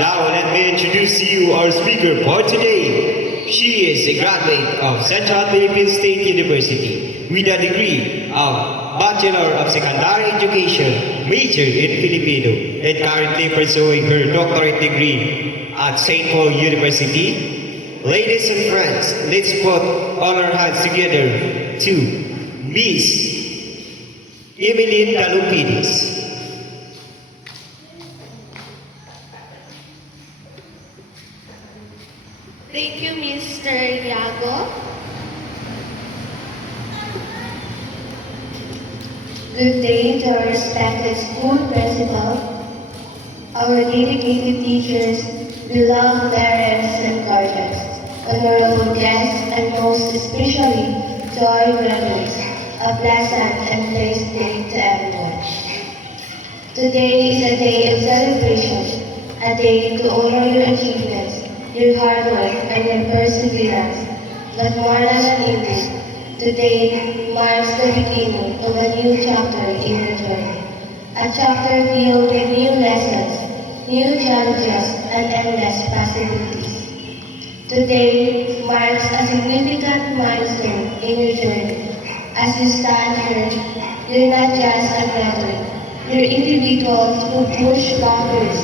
now let me introduce to you our speaker for today. She is a graduate of Central Philippine State University with a degree of Bachelor of Secondary Education, major in Filipino, and currently pursuing her doctorate degree at St. Paul University. Ladies and friends, let's put all our hands together to Miss Emeline Dalupides. Thank you, Mr. Iago. Good day to our respected school principal, our dedicated teachers, beloved parents and guardians, honorable guests, and most especially to our graduates, a pleasant and blessed day to everyone. Today is a day of celebration, a day to honor your achievements, your hard work, and your perseverance. But more than anything, today marks the beginning of a new chapter in your journey. A chapter filled with new lessons, new challenges, and endless possibilities. Today marks a significant milestone in your journey. As you stand here, you're not just a graduate. You're individuals who push boundaries,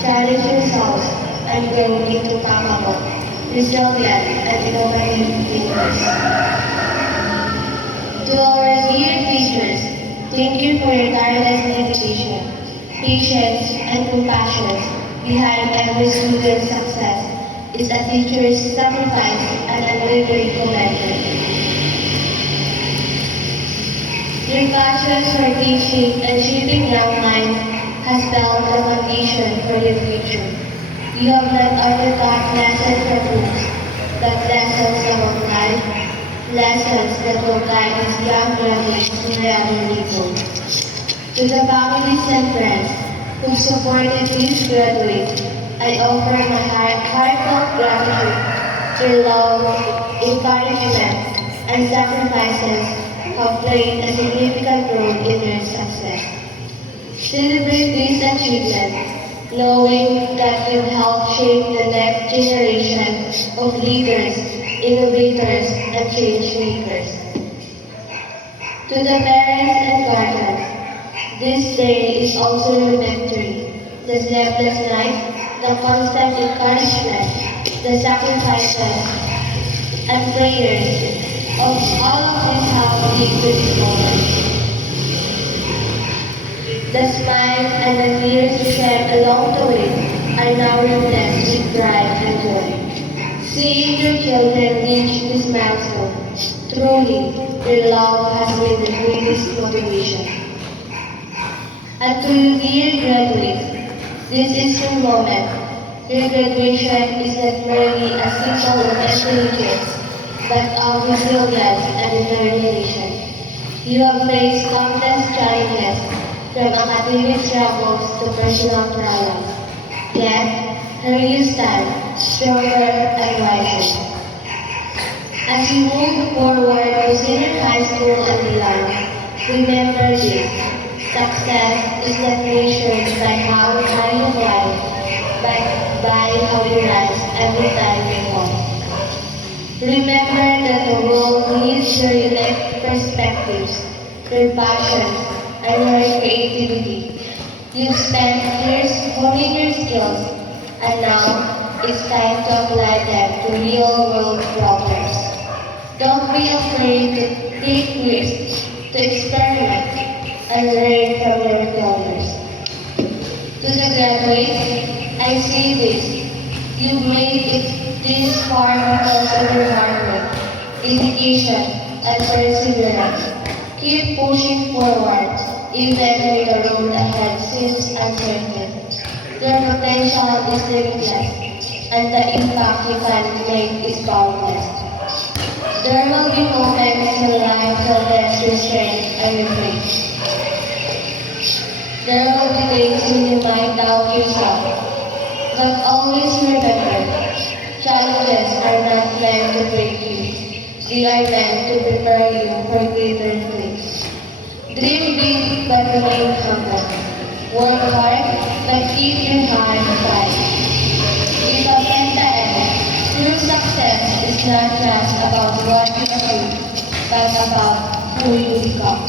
challenge yourselves, and grow into capable, resilient, and innovative thinkers. To our dear teachers, thank you for your tireless dedication, patience, and compassion behind every student's success. Is a teacher's sacrifice and unwavering commitment. Your passion for teaching and shaping young minds has built the foundation for your future. You have not only taught lessons from books, but lessons about life, lessons that will guide these young graduates wherever we go. To the families and friends who supported these graduates, I offer my heartfelt gratitude. Your love, encouragement, and sacrifices have played a significant role in your success. Celebrate these achievements, knowing that you help shape the next generation of leaders, innovators, and change makers. To the parents and guardians, this day is also your victory. The sleepless nights, the constant encouragement, the sacrifices, and prayers of all of this have led to this moment. The smiles and the tears you shed along the way are now replaced with pride and joy. Seeing your children reach this milestone, truly, your love has been the greatest motivation. And to you dear graduates, this is your moment. Your graduation is not merely a symbol of intelligence, but of resilience and determination. You have faced countless challenges, from academic struggles to personal trials. Yet, here you stand, stronger and wiser. As you move forward to senior high school and beyond, remember this. Success is not measured by how high you fly, but by how you rise every time you fall. Remember that the world needs your unique perspectives, your passions, and your creativity. You've spent years honing your skills, and now it's time to apply them to real-world problems. Don't be afraid to take risks, to experiment, and learn from your failures. To the graduates, I say this: you made it this far because of your hard work, dedication, and perseverance. Keep pushing forward, even when the road ahead seems uncertain. Your potential is limitless, and the impact you can make is boundless. There will be moments in life that test your strength and your faith. There will be days when you might doubt yourself, but always remember, challenges are not meant to break you. They are meant to prepare you for greater things. Dream big but remain humble. Work hard but keep your heart high. not just about what you achieve, but about who you become.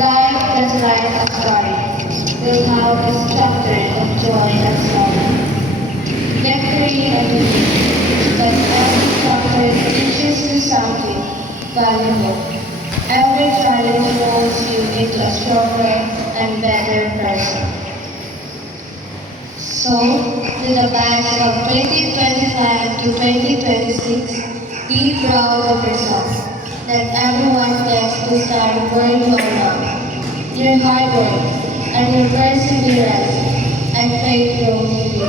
Life that's like a story will have a chapter of joy and sorrow, victory and defeat, but every chapter teaches you something valuable. Every challenge molds you into a stronger and better person. So, to the batch of 2025 to 2026, be proud of yourself. That everyone gets to start where you are now. Your hard work and your perseverance and faith will lead you.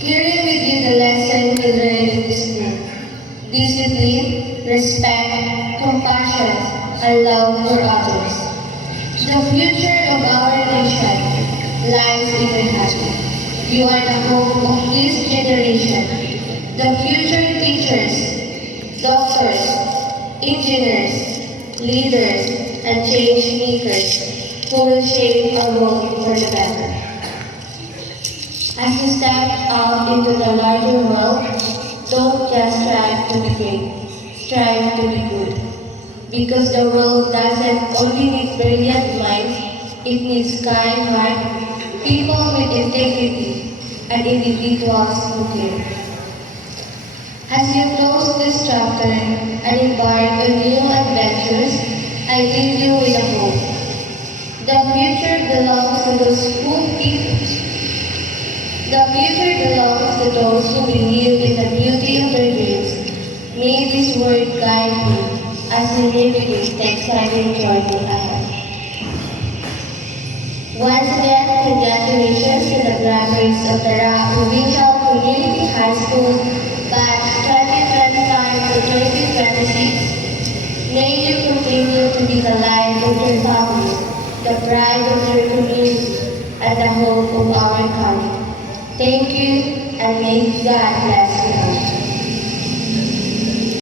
Carry with you the lesson you learned in school. Discipline, respect, compassion, and love for others. The future of our nation lies in your hands. You are the hope of this generation. The future teachers, doctors, engineers, leaders, and change makers who will shape our world for the better. As you step out into the larger world, don't just strive to be great, strive to be good. Because the world doesn't only need brilliant minds, it needs kind heart, people with integrity, and individuals who care. As you close this chapter and embark on new adventures, I leave you with a hope. The future belongs to those who keep. The future belongs to those who believe in the beauty of their dreams. May this word guide you as you navigate the exciting journey ahead. Once again, congratulations to the graduates of the RA Provincial Community High School batch 2025 to 2026. May you continue to be the light of your family, the pride of your community, and the hope of our country. Thank you, and may God bless you.